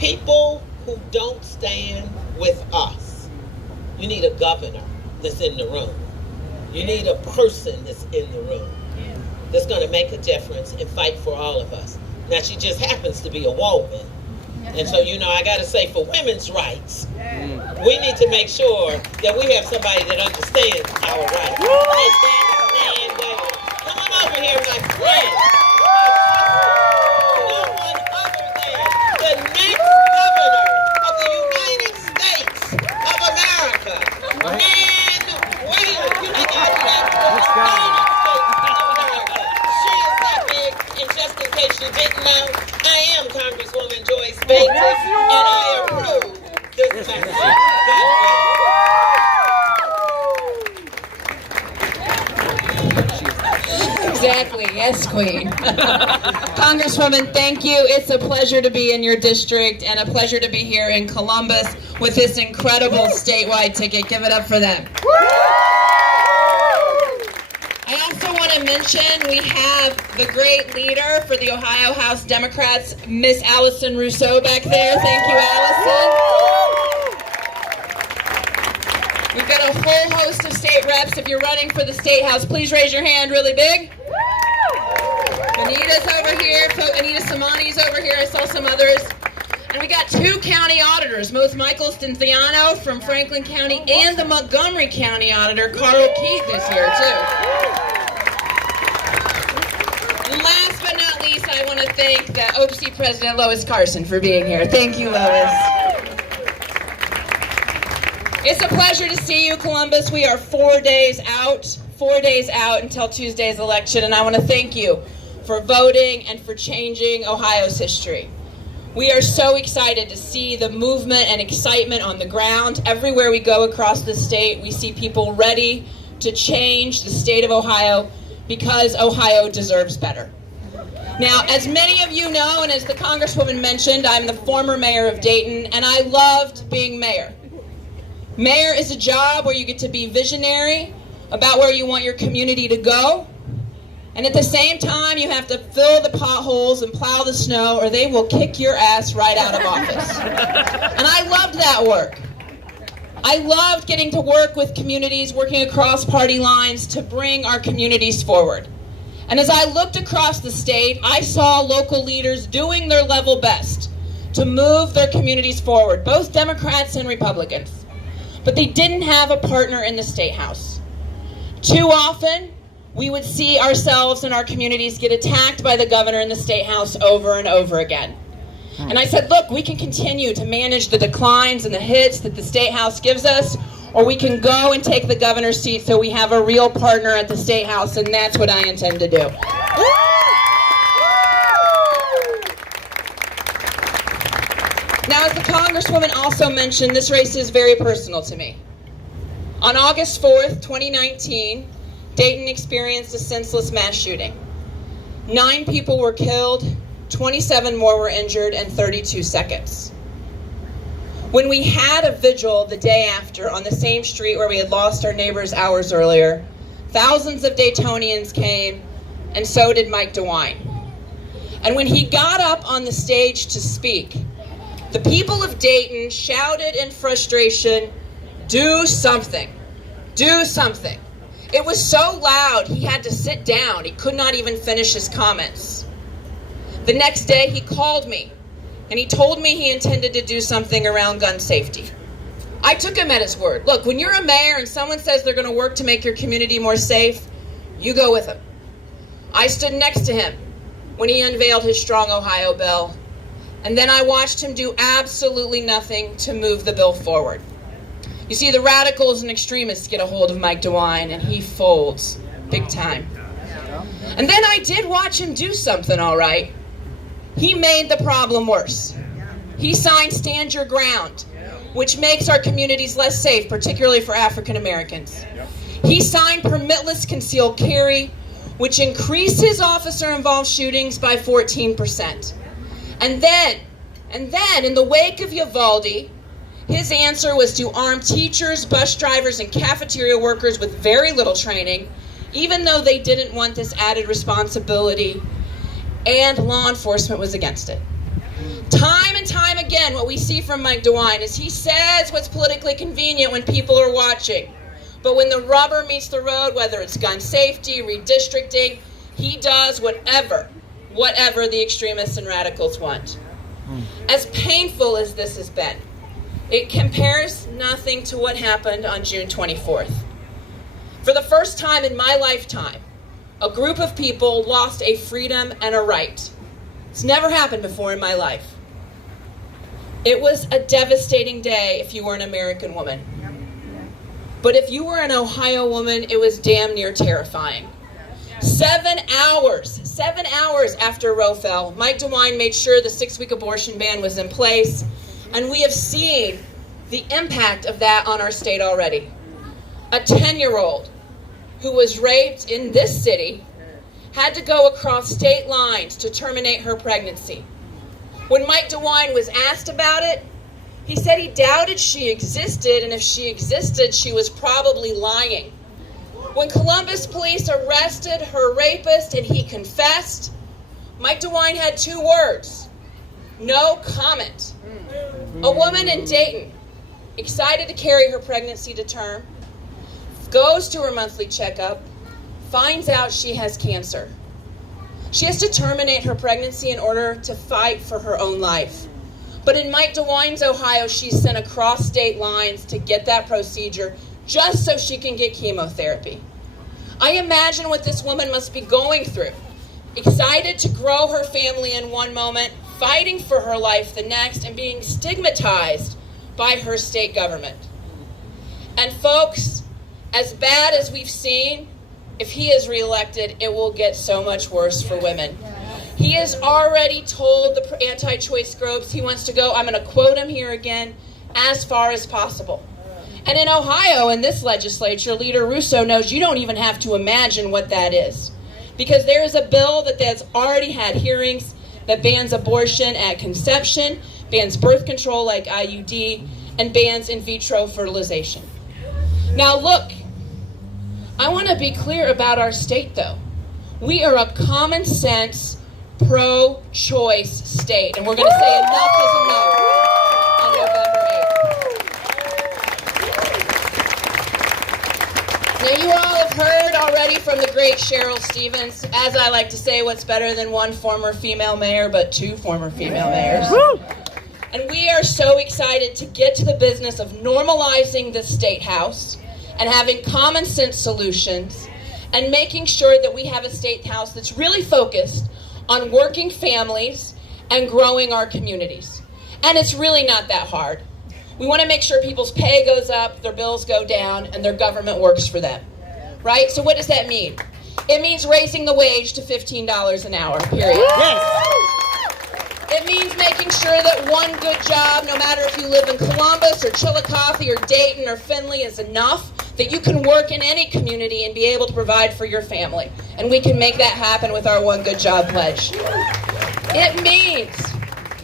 people who don't stand with us. You need a governor that's in the room. You need a person that's in the room that's going to make a difference and fight for all of us. Now, she just happens to be a woman. And so, I got to say, for women's rights, we need to make sure that we have somebody that understands our rights. Like that Nan Whaley. Come on over here, my friend. No one other than the next governor of the United States of America, Nan Whaley. You know, I left the United States of America. She is that big, and just in case you didn't know, I am Congresswoman Joyce Dayton, and I approve this message. Exactly. Yes, Queen. Congresswoman, thank you. It's a pleasure to be in your district and a pleasure to be here in Columbus with this incredible statewide ticket. Give it up for them. I also want to mention we have the great leader for the Ohio House Democrats, Miss Allison Rousseau, back there. Thank you, Allison. We've got a whole host of state reps. If you're running for the State House, please raise your hand really big. Anita's over here. Anita Samani's over here. I saw some others. And we got 2 county auditors, both Michael Stenziano from Franklin County and the Montgomery County auditor, Carl Keith, is here too. And last but not least, I want to thank the OPC President Lois Carson for being here. Thank you, Lois. It's a pleasure to see you, Columbus. We are 4 days out until Tuesday's election, and I want to thank you for voting and for changing Ohio's history. We are so excited to see the movement and excitement on the ground. Everywhere we go across the state, we see people ready to change the state of Ohio because Ohio deserves better. Now, as many of you know, and as the Congresswoman mentioned, I'm the former mayor of Dayton, and I loved being mayor. Mayor is a job where you get to be visionary about where you want your community to go. And at the same time, you have to fill the potholes and plow the snow, or they will kick your ass right out of office. And I loved that work. I loved getting to work with communities, working across party lines to bring our communities forward. And as I looked across the state, I saw local leaders doing their level best to move their communities forward, both Democrats and Republicans. But they didn't have a partner in the State House. Too often, we would see ourselves and our communities get attacked by the governor in the State House over and over again. And I said, look, we can continue to manage the declines and the hits that the State House gives us, or we can go and take the governor's seat so we have a real partner at the State House, and that's what I intend to do. Now, as the Congresswoman also mentioned, this race is very personal to me. On August 4th, 2019, Dayton experienced a senseless mass shooting. 9 people were killed, 27 more were injured in 32 seconds. When we had a vigil the day after on the same street where we had lost our neighbors hours earlier, thousands of Daytonians came, and so did Mike DeWine. And when he got up on the stage to speak, the people of Dayton shouted in frustration, "Do something, do something." It was so loud, he had to sit down. He could not even finish his comments. The next day, he called me, and he told me he intended to do something around gun safety. I took him at his word. Look, when you're a mayor and someone says they're going to work to make your community more safe, you go with them. I stood next to him when he unveiled his Strong Ohio bill, and then I watched him do absolutely nothing to move the bill forward. You see, the radicals and extremists get a hold of Mike DeWine, and he folds big time. And then I did watch him do something all right. He made the problem worse. He signed Stand Your Ground, which makes our communities less safe, particularly for African Americans. He signed Permitless Concealed Carry, which increases officer-involved shootings by 14%. And then, in the wake of Uvalde, his answer was to arm teachers, bus drivers, and cafeteria workers with very little training, even though they didn't want this added responsibility, and law enforcement was against it. Time and time again, we see from Mike DeWine is he says what's politically convenient when people are watching. But when the rubber meets the road, whether it's gun safety, redistricting, he does whatever the extremists and radicals want. As painful as this has been, it compares nothing to what happened on June 24th. For the first time in my lifetime, a group of people lost a freedom and a right. It's never happened before in my life. It was a devastating day if you were an American woman. But if you were an Ohio woman, it was damn near terrifying. 7 hours after Roe fell, Mike DeWine made sure the 6-week abortion ban was in place, and we have seen the impact of that on our state already. A 10-year-old who was raped in this city had to go across state lines to terminate her pregnancy. When Mike DeWine was asked about it, he said he doubted she existed, and if she existed, she was probably lying. When Columbus police arrested her rapist and he confessed, Mike DeWine had 2 words: no comment. A woman in Dayton, excited to carry her pregnancy to term, goes to her monthly checkup, finds out she has cancer. She has to terminate her pregnancy in order to fight for her own life. But in Mike DeWine's Ohio, she's sent across state lines to get that procedure just so she can get chemotherapy. I imagine what this woman must be going through. Excited to grow her family in one moment, fighting for her life the next, and being stigmatized by her state government. And folks, as bad as we've seen, if he is reelected, it will get so much worse for women. He has already told the anti-choice groups he wants to go, I'm going to quote him here again, as far as possible. And in Ohio, in this legislature, Leader Russo knows you don't even have to imagine what that is. Because there is a bill that's already had hearings that bans abortion at conception, bans birth control like IUD, and bans in vitro fertilization. Now look, I want to be clear about our state though. We are a common sense, pro-choice state, and we're going to say enough is enough on November 8th. Now you all have heard already from the great Cheryl Stevens, as I like to say, what's better than one former female mayor, but 2 former female mayors. And we are so excited to get to the business of normalizing the state house and having common sense solutions and making sure that we have a state house that's really focused on working families and growing our communities. And it's really not that hard. We want to make sure people's pay goes up, their bills go down, and their government works for them. Right? So what does that mean? It means raising the wage to $15 an hour, period. Yes. It means making sure that one good job, no matter if you live in Columbus or Chillicothe or Dayton or Findlay, is enough, that you can work in any community and be able to provide for your family. And we can make that happen with our One Good Job Pledge. It means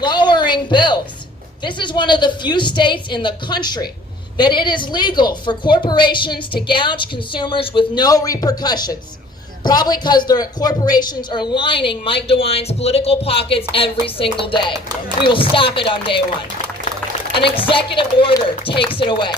lowering bills. This is one of the few states in the country that it is legal for corporations to gouge consumers with no repercussions. Probably because the corporations are lining Mike DeWine's political pockets every single day. We will stop it on day 1. An executive order takes it away.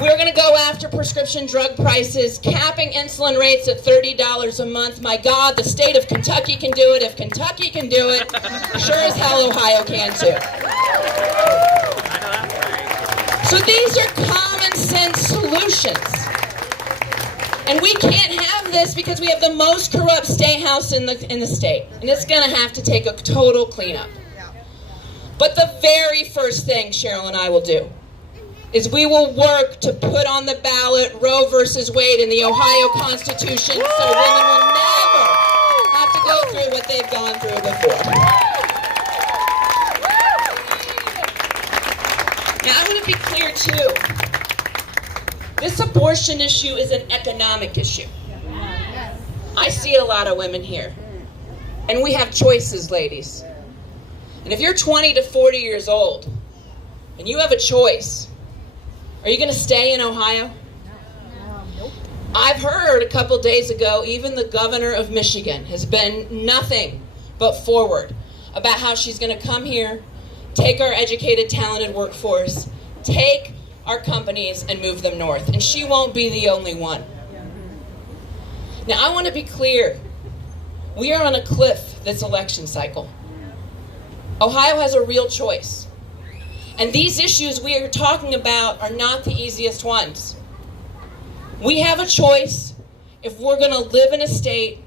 We're going to go after prescription drug prices, capping insulin rates at $30 a month. My God, the state of Kentucky can do it. If Kentucky can do it, sure as hell Ohio can too. So these are common sense solutions. And we can't have this because we have the most corrupt state house in the state. And it's going to have to take a total cleanup. But the very first thing Cheryl and I will do is we will work to put on the ballot Roe versus Wade in the Ohio Constitution so women will never have to go through what they've gone through before. Now I want to be clear too. This abortion issue is an economic issue. I see a lot of women here. And we have choices, ladies. And if you're 20 to 40 years old and you have a choice, are you going to stay in Ohio? Nope. I've heard a couple days ago, even the governor of Michigan has been nothing but forward about how she's going to come here, take our educated, talented workforce, take our companies and move them north. And she won't be the only one. Now, I want to be clear. We are on a cliff this election cycle. Ohio has a real choice. And these issues we are talking about are not the easiest ones. We have a choice if we're going to live in a state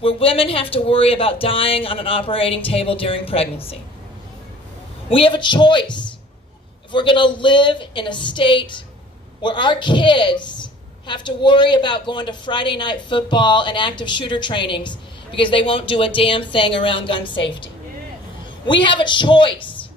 where women have to worry about dying on an operating table during pregnancy. We have a choice if we're going to live in a state where our kids have to worry about going to Friday night football and active shooter trainings because they won't do a damn thing around gun safety. We have a choice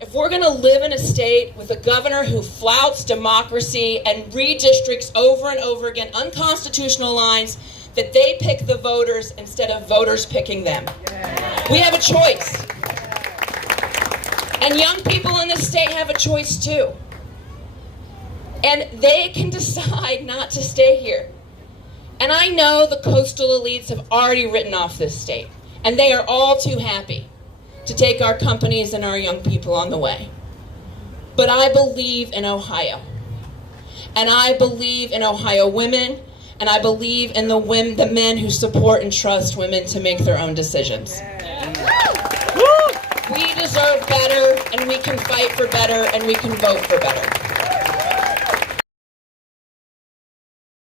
if we're going to live in a state with a governor who flouts democracy and redistricts over and over again unconstitutional lines that they pick the voters instead of voters picking them. We have a choice. And young people in this state have a choice too. And they can decide not to stay here. And I know the coastal elites have already written off this state, and they are all too happy to take our companies and our young people on the way. But I believe in Ohio. And I believe in Ohio women, and I believe in the men who support and trust women to make their own decisions. We deserve better, and we can fight for better, and we can vote for better.